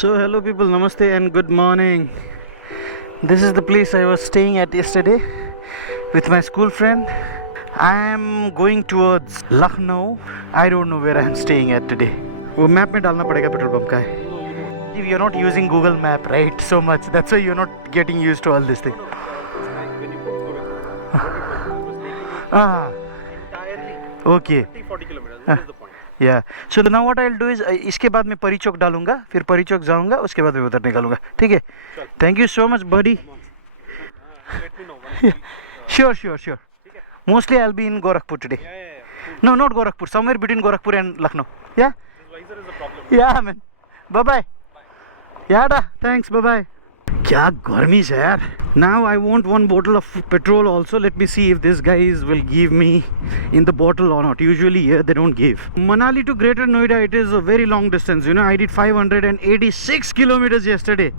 So, hello people, namaste and good morning. This is the place I was staying at yesterday with my school friend. I am going towards Lucknow. I don't know where I am staying at today. वो map में डालना पड़ेगा petrol pump का है. You're not using Google Map, right? So much. That's why you're not getting used to all this thing. Ah. Okay. 40 kilometers. That is the point. या so now what I will do is इसके बाद मैं परी चौक डालूंगा, फिर परी चौक जाऊंगा, उसके बाद मैं उधर निकालूंगा. ठीक है. Thank you so much buddy. Let me know once. Sure sure sure. Mostly I will be in Gorakhpur today. No, not Gorakhpur. Somewhere between Gorakhpur and Lucknow. Yeah? This visor is a problem. Yeah, man. Bye-bye. Yada. Thanks. Bye-bye. क्या गर्मी है यार. Now I want one bottle of petrol also. Let me see if these guys will give me in the bottle or not. Usually here they don't give. Manali to Greater Noida, it is a very long distance. You know, I did 586 kilometers yesterday.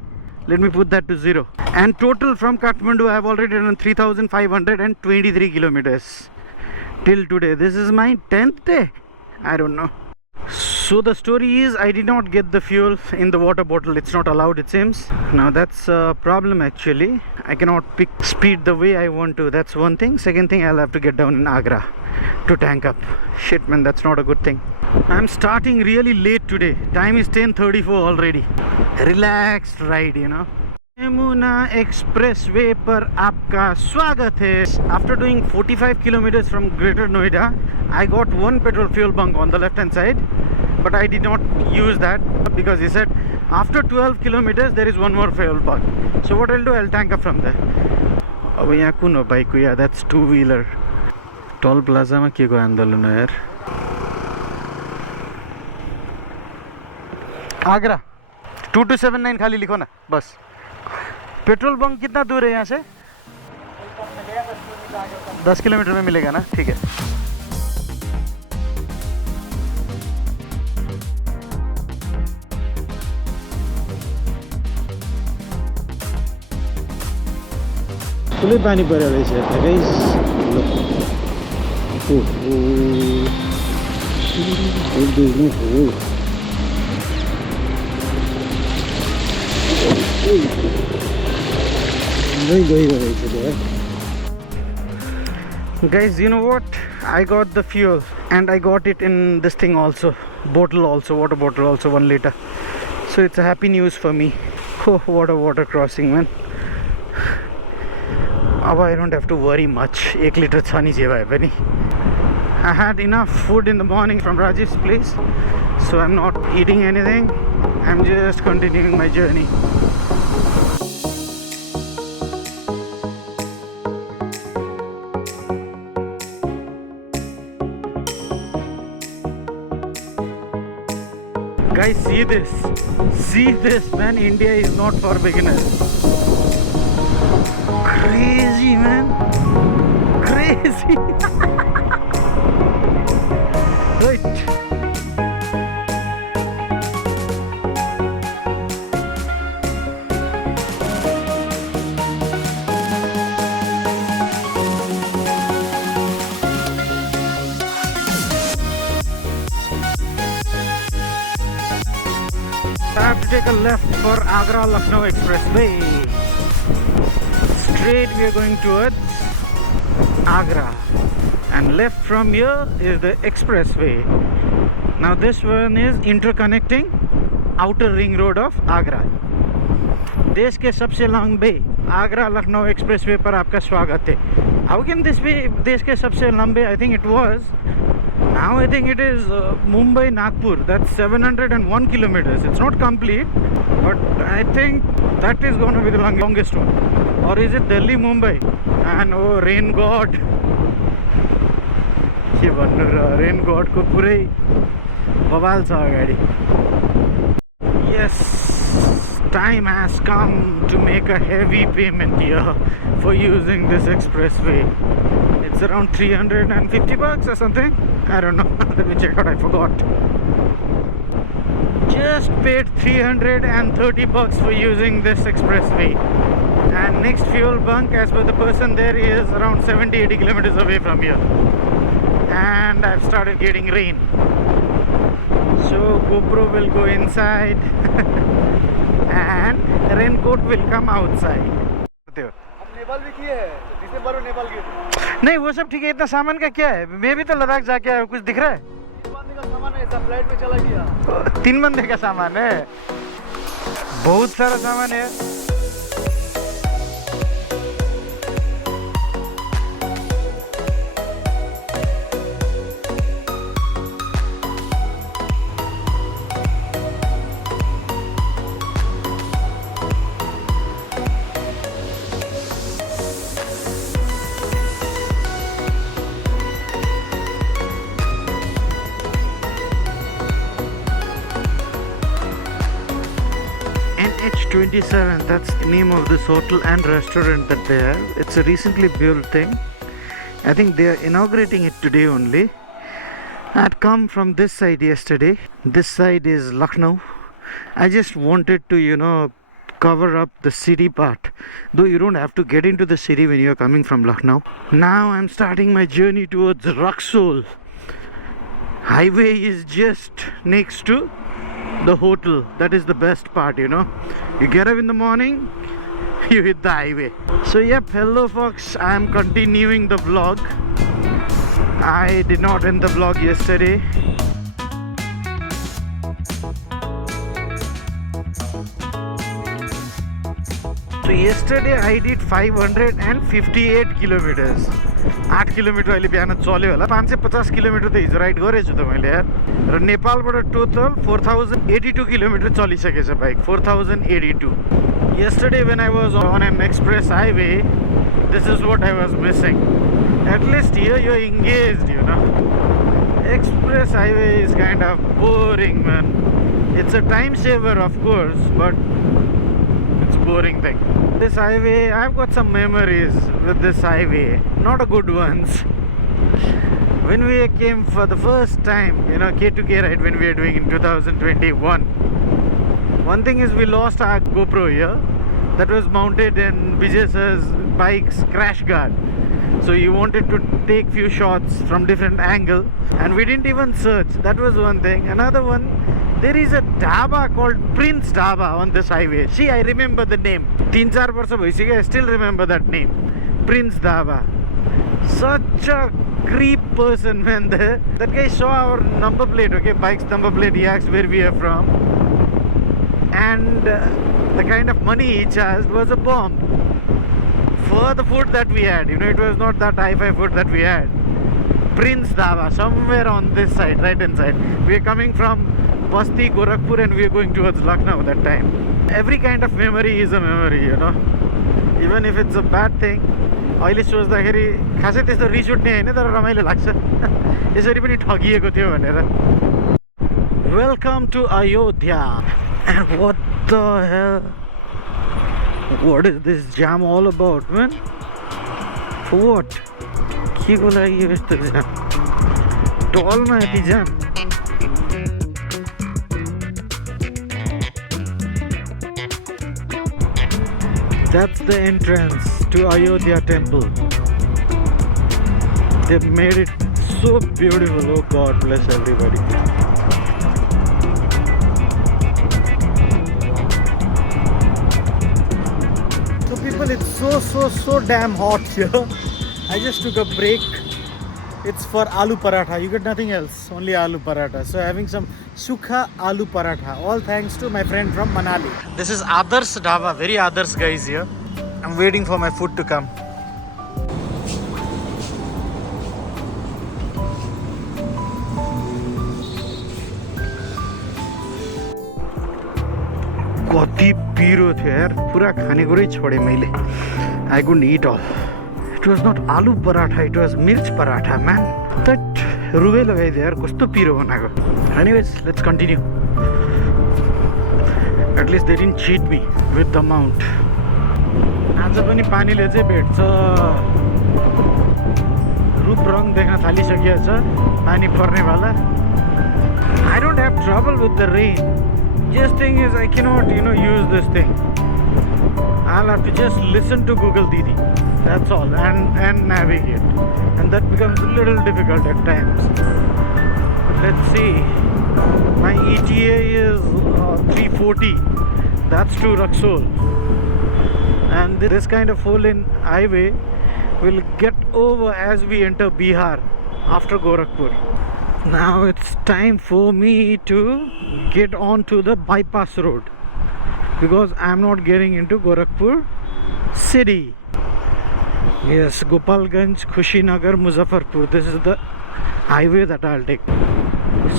Let me put that to 0. And total from Kathmandu, I have already done 3,523 kilometers till today. This is my 10th day. I don't know. So the story is I did not get the fuel in the water bottle. It's not allowed, it seems. Now that's a problem actually. I cannot pick speed the way I want to. That's one thing. Second thing, I'll have to get down in Agra to tank up. Shit man, that's not a good thing. I'm starting really late today. Time is 10:34 already. Relaxed ride, you know. Yamuna expressway पर आपका स्वागत है. After doing 45 kilometers from Greater Noida, I got one petrol fuel bunk on the left hand side, but I did not use that because he said after 12 kilometers there is one more fuel bunk. So what I'll do, I'll tank up from there. अब यहाँ कुन हो bike को यार, that's two wheeler. Toll plaza में के को आंदोलन हो यार. आगरा 2279 खाली लिखो ना बस. पेट्रोल बंक कितना दूर है यहाँ से? 10 किलोमीटर में मिलेगा ना. ठीक है. ठुलै पानी परेको रहेछ यता guys. Guys, you know what? I got the fuel and I got it in this thing also. Bottle also, water bottle also, 1 liter. So it's a happy news for me. Oh, what a water crossing, man. Now I don't have to worry much. 1 liter chani jeva hai pani. I had enough food in the morning from Rajesh's place, so I'm not eating anything. I'm just continuing my journey. Guys, see this man. India is not for beginners. Crazy man, crazy. Right. I have to take a left for Agra Lucknow Expressway. Straight we are going towards Agra, and left from here is the expressway. Now this one is interconnecting outer ring road of Agra. देश के सबसे long way Agra Lucknow expressway पर आपका स्वागत है. How can this be देश के सबसे लंबे? I think it was. Now I think it is Mumbai Nagpur. That's 701 kilometers. It's not complete, but I think that is going to be the longest one. Or is it Delhi Mumbai? And oh, rain god. के भन्नु र rain god को पुरै बवाल छ अगाडि. Yes, time has come to make a heavy payment here for using this expressway. It's around 350 bucks or something. I don't know. Let me check out. I forgot. Just paid 330 bucks for using this expressway. And next fuel bunk, as per the person there, is around 70-80 kilometers away from here. And I've started getting rain. So GoPro will go inside. and raincoat will come outside. हम नेपाल भी किए हैं दिसंबर में नेपाल गए थे नहीं वो सब ठीक है, इतना सामान का क्या है? मैं भी तो लद्दाख जाके आया हूँ, कुछ दिख रहा है? 3 बंदे का सामान है सब फ्लाइट में चला गया 3 बंदे का सामान है, बहुत सारा सामान है. NH27, that's the name of this hotel and restaurant that they have. It's a recently built thing. I think they are inaugurating it today only. I had come from this side yesterday. This side is Lucknow. I just wanted to, cover up the city part. Though you don't have to get into the city when you're coming from Lucknow. Now I'm starting my journey towards Raxol. Highway is just next to the hotel. That is the best part. You get up in the morning, you hit the highway. So yep, hello folks, I am continuing the vlog. I did not end the vlog yesterday. So yesterday I did 558 kilometers. 8 kilometre अहिले बिहान चल्यो होला 550 kilometre त हिजो ride गरेछु त मैले यार र नेपालबाट टोटल 4082 किलोमिटर चलिसकेछ bike 4082 yesterday when I was on an express highway this is what I was missing at least here you're engaged express highway is kind of boring man it's a time saver of course but it's boring thing. This highway, I've got some memories with this highway, not a good ones. When we came for the first time, K2K ride when we were doing in 2021. One thing is we lost our GoPro here that was mounted in Vijay's bike's crash guard. So he wanted to take few shots from different angle and we didn't even search. That was one thing. Another one, there is a dhaba called Prince Dhaba on this highway. See, I remember the name. 3-4 वर्ष भइसक्यो, I still remember that name. Prince Dhaba. Such a creep person, man. That guy saw our number plate, okay, bike's number plate. He asked where we are from. And the kind of money he charged was a bomb. For the food that we had, it was not that hi-fi food that we had. Prince Dhaba, somewhere on this side, right hand side. We are coming from Basti, Gorakhpur and we are going towards Lucknow that time. Every kind of memory is a memory, even if it's a bad thing. अहिले सोच्दाखेरि खासै त्यस्तो रिस उठ्ने होइन तर रमाइलो लाग्छ यसरी पनि ठगिएको थियो भनेर. Welcome to Ayodhya. And what the hell? What is this jam all about, man? For what? के को लागि यस्तो जाम? टलमा यति जाम? That's the entrance to Ayodhya temple. They've made it so beautiful. Oh God bless everybody. So people, it's so damn hot here. I just took a break. It's for aloo paratha. You get nothing else, only aloo paratha. So having some sukha aloo paratha. All thanks to my friend from Manali. This is Adarsh Dhaba. Very Adarsh guys here. I'm waiting for my food to come. कति पिरो थियो यार पुरा खानेकुरै छोडे मैले. I couldn't eat all. It was not aloo paratha, it was mirch paratha, man. That रुबै लगाइदियो यार कस्तो पिरो बनाएको. Anyways, let's continue. At least they didn't cheat me with the amount. आज पनि पानीले चाहिँ भेट्छ. रूप रङ देख्न थालिसकेको छ. पानी पर्नेवाला. I don't have trouble with the rain. Just thing is I cannot, use this thing. I'll have to just listen to Google Didi. That's all, and navigate, and that becomes a little difficult at times. Let's see. My ETA is 340. that's to Raxol. And this kind of 4-lane highway will get over as we enter Bihar after Gorakhpur. Now it's time for me to get on to the bypass road because I'm not getting into Gorakhpur city. Yes, Gopalganj, Kushinagar, Muzaffarpur. This is the highway that I'll take.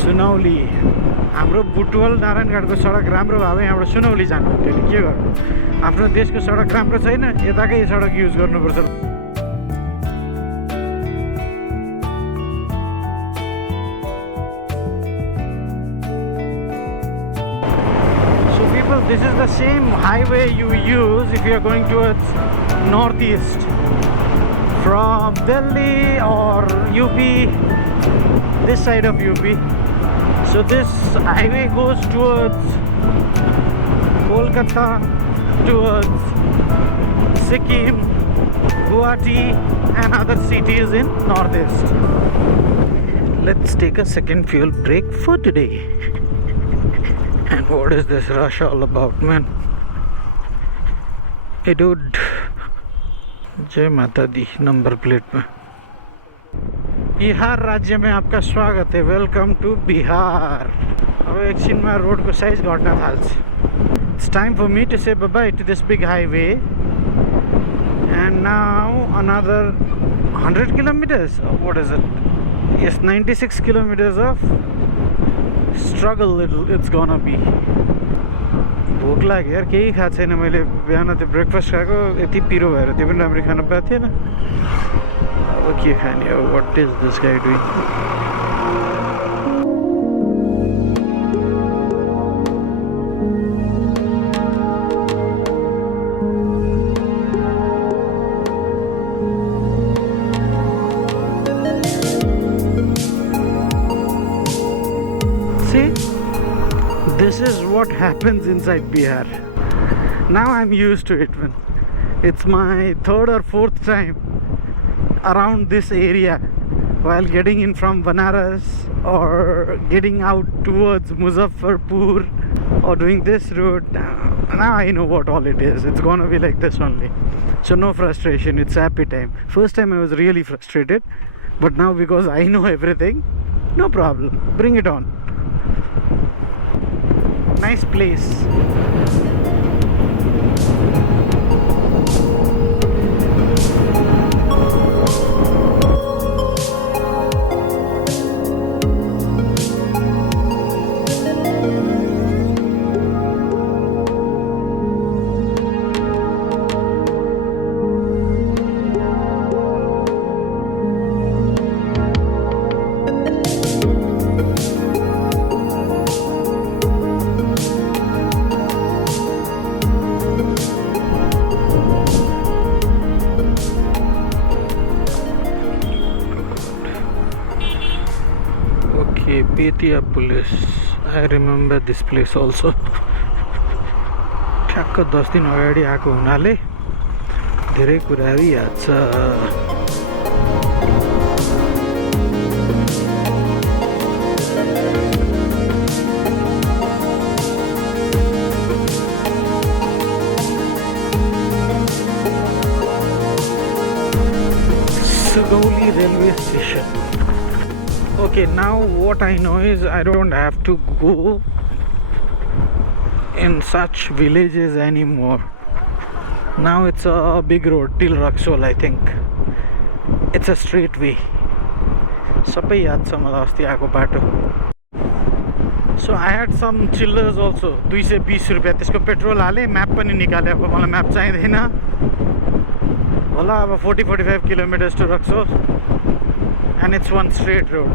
Sunauli हाम्रो बुटवल नारायणघाटको सडक राम्रो भयो भने यहाँबाट सुनौली जानु त्यसले के गर्नु आफ्नो देशको सडक राम्रो छैन यताकै सडक युज गर्नुपर्छ So people, this is the same highway you use if you are going towards northeast from Delhi or UP, this side of UP. So this highway goes towards Kolkata, towards Sikkim, Guwahati and other cities in northeast. Let's take a second fuel break for today. And what is this rush all about, man? Hey dude, जय माता the number plate में बिहार राज्य में आपका स्वागत है welcome to Bihar अब एकछिन में रोड को साइज घट्न थाल्छ It's time for me to say bye bye to this big highway and now another 100 kilometers what is it yes 96 kilometers of struggle it's gonna be भोक लाग्यो यार केही खाएको छैन मैले बिहान त्यो ब्रेकफास्ट खाएको यति पिरो भएर त्यो पनि राम्ररी खान पाएको थिएन अब के खाने अब what is this guy doing This is what happens inside Bihar. Now I'm used to it, man. It's my third or fourth time around this area while getting in from Banaras or getting out towards Muzaffarpur or doing this route. Now I know what all it is. It's gonna be like this only. So no frustration, it's happy time. First time I was really frustrated, but now because I know everything, no problem. Bring it on. Nice place. Betia Police. I remember this place also. ठ्याक्क 10 दिन अगाडि आएको हुनाले धेरै कुराहरु याद छ Sugauli railway station. Okay, now what I know is I don't have to go in such villages anymore. Now it's a big road till Raxol, I think. It's a straight way. Sabai yaad cha मलाई अस्ति आको बाटो. So I had some chillers also. 220 रुपैयाँ त्यसको petrol हाले map पनि निकाले अब मलाई म्याप चाहिँदैन. होला अब 40-45 kilometers to Raxol and it's one straight road.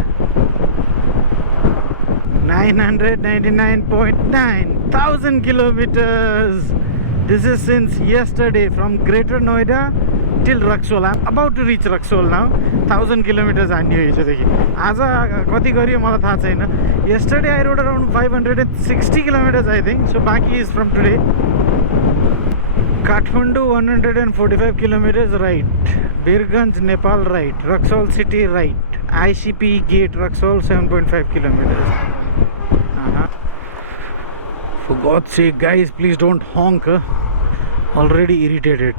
999,000 kilometers. This is since yesterday from Greater Noida till Raxol. I'm about to reach Raxol now. 1,000 kilometers हान्यो हिजोदेखि. आज कति गरियो मलाई थाहा छैन. Yesterday I rode around 560 kilometers I think. So baki is from today. Kathmandu 145 kilometers right. Birganj Nepal right. Raxol city right. ICP gate Raxol 7.5 kilometers. For God's sake, guys, please don't honk. Huh? Already irritated.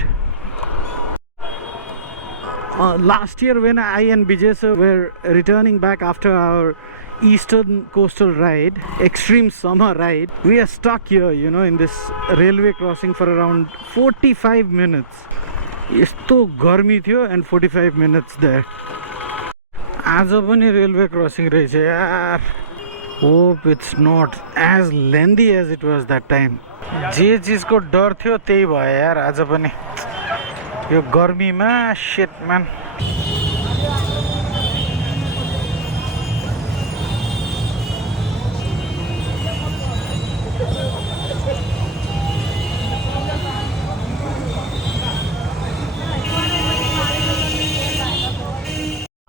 Last year when I and Bijay sir were returning back after our eastern coastal ride, extreme summer ride, we are stuck here, you know, in this railway crossing for around 45 minutes. यस्तो गर्मी थियो and 45 minutes there. आज पनि railway crossing रहेछ यार. Hope it's not as lengthy as it was that time. जे चीजको डर थियो त्यही भयो यार आज पनि. यो गर्मीमा shit man.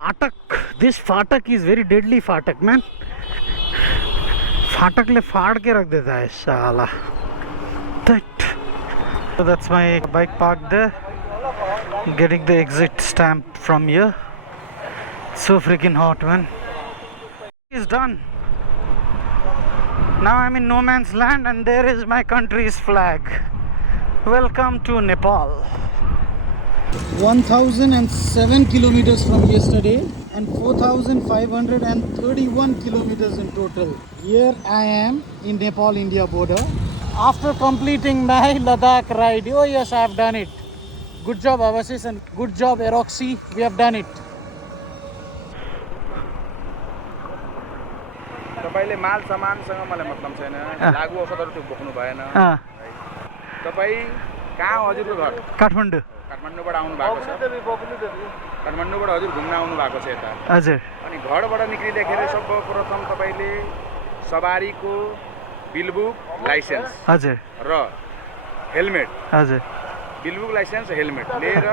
Fatak, this Fatak is very deadly Fatak man. फाटकले फाड़ के रख देता है साला. So that's my bike parked there. Getting the exit stamp from here. So freaking hot man. It's done. Now I'm in no man's land and there is my country's flag. Welcome to Nepal. 1007 kilometers from yesterday and 4531 kilometers in total. Here I am in Nepal-India border. After completing my Ladakh ride, oh yes, I have done it. Good job Avasis and good job Aeroxy, we have done it. तपाईले माल सामानसँग मलाई मतलब छैन लागु औषधहरु त्यो बोक्नु भएन तपाई कहाँ हजुरको घर काठमाडौँ काठमाडौँबाट आउनु भएको छ काठमाडौँबाट हजुर घुम्न आउनु भएको छ यता हजुर अनि घरबाट निक्लिँदाखेरि सर्वप्रथम तपाईले सवारीको बिलबुक लाइसेन्स हजुर र हेलमेट हजुर बिलबुक लाइसेन्स हेलमेट लिएर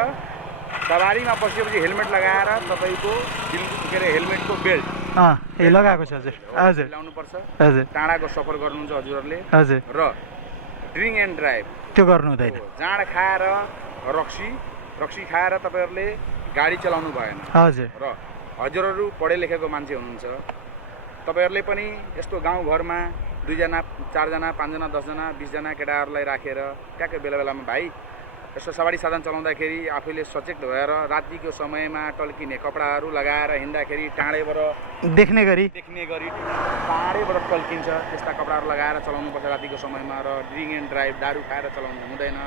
सवारीमा बसेपछि हेलमेट लगाएर तपाईको बिलबुक के रे हेलमेटको बेल्ट ए लगाएको छ हजुर हजुर लाउनु पर्छ हजुर टाढाको सफर गर्नुहुन्छ हजुरहरुले हजुर र ड्रिङ्क एन्ड ड्राइभ त्यो गर्नु हुँदैन जाँड खाएर रक्सी खाएर तपाईहरुले गाडी चलाउनु भएन हजुर र हजुरहरु पढे लेखेको मान्छे हुनुहुन्छ तपाईहरुले पनि यस्तो गाउँ घरमा 2 जना 4 जना 5 जना 10 जना 20 जना केटाहरुलाई राखेर ट्याक्कै बेला बेलामा भाइ यसो सवारी साधन चलाउँदाखेरि आफैले सचेत भएर रातिको समयमा टल्किने कपडाहरु लगाएर हिँड्दाखेरि टाढेबाट देख्ने गरी टाढेबाट टल्किन्छ त्यस्ता कपडाहरु लगाएर चलाउनु पर्छ रातिको समयमा र ड्रिङ्क एन्ड ड्राइभ दारु खाएर चलाउनु हुँदैन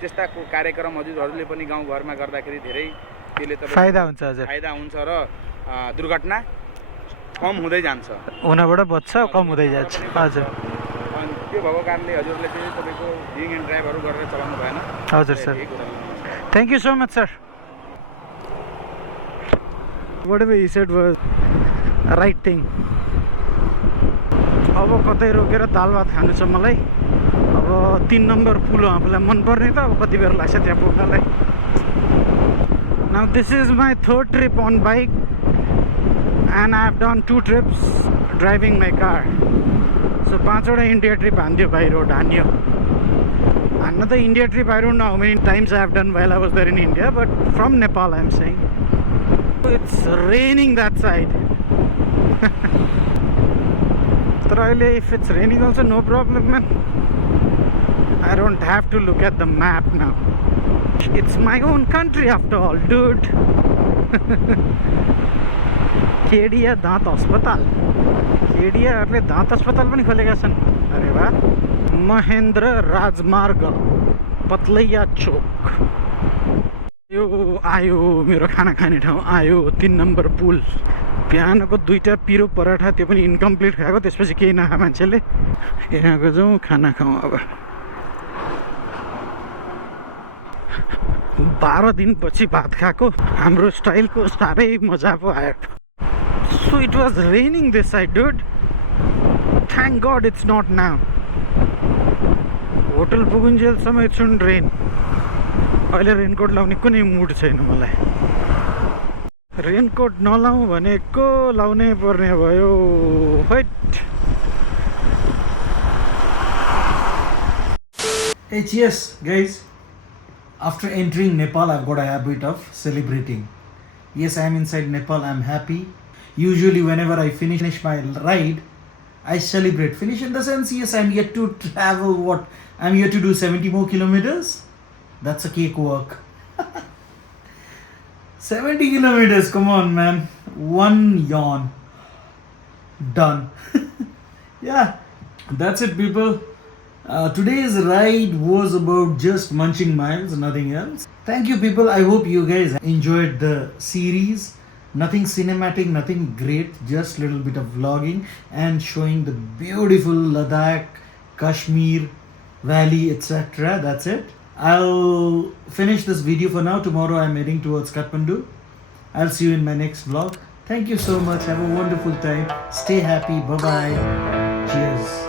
त्यस्ताको कार्यक्रम हजुरहरुले पनि गाउँ घरमा गर्दाखेरि धेरै त्यसले तपाईँ फाइदा हुन्छ हजुर फाइदा हुन्छ र दुर्घटना कम हुँदै जान्छ हुनबाट बच्छ कम हुँदै जान्छ हजुर अनि त्यो भएको कारणले हजुरले चाहिँ तपाईको ड्रिङ्क एन्ड ड्राइभहरु गरेर चलाउनु भएन हजुर sir thank you so much sir whatever he said was right thing. अब कतै रोकेर दाल भात खानु छ मलाई अब 3 नम्बर पुल हो आफूलाई मन पर्ने त अब कति बेर लाग्छ त्यहाँ पुग्नलाई Now this is my third trip on bike and I have done 2 trips driving my car. So 5 वटा India trip हान्दियो by road हान्यो हान्न त India trip I don't know how many times I have done while I was there in India but from Nepal I am saying. It's raining that side. If it's raining also no problem man. I don't have to look at the map now. It's my own country after all, dude. Kedia दाँत अस्पताल केडियाहरुले दाँत अस्पताल पनि खोलेका छन् अरे वाह महेन्द्र राजमार्ग पतलैया चोक यो आयो मेरो खाना खाने ठाउँ आयो 3 नम्बर पुल बिहानको 2टा पिरो पराठा त्यो पनि इन्कम्प्लिट खाएको त्यसपछि केही नखा मान्छेले यहाँको जाउँ खाना खाउँ अब 12 दिनपछि भात खाएको हाम्रो स्टाइलको साह्रै मजा पो आयो So it was raining this side dude Thank God it's not now Hotel पुगुन्जेलसम्म it shouldn't rain अहिले रेनकोट लाउने कुनै मुड छैन मलाई रेनकोट नलाउँ भनेको लाउनै पर्ने भयो hat Hey, cheers, guys. After entering Nepal, I've got a habit of celebrating. Yes, I am inside Nepal, I'm happy. Usually, whenever I finish my ride, I celebrate. Finish in the sense, yes, I'm yet to travel what? I'm yet to do 70 more kilometers. That's a cakewalk. 70 kilometers, come on, man. One yawn. Done. Yeah, that's it, people. Today's ride was about just munching miles, nothing else. Thank you, people. I hope you guys enjoyed the series. Nothing cinematic, nothing great, just little bit of vlogging and showing the beautiful Ladakh, Kashmir, Valley, etc. That's it. I'll finish this video for now. Tomorrow I'm heading towards Kathmandu. I'll see you in my next vlog. Thank you so much. Have a wonderful time. Stay happy. Bye bye. Cheers.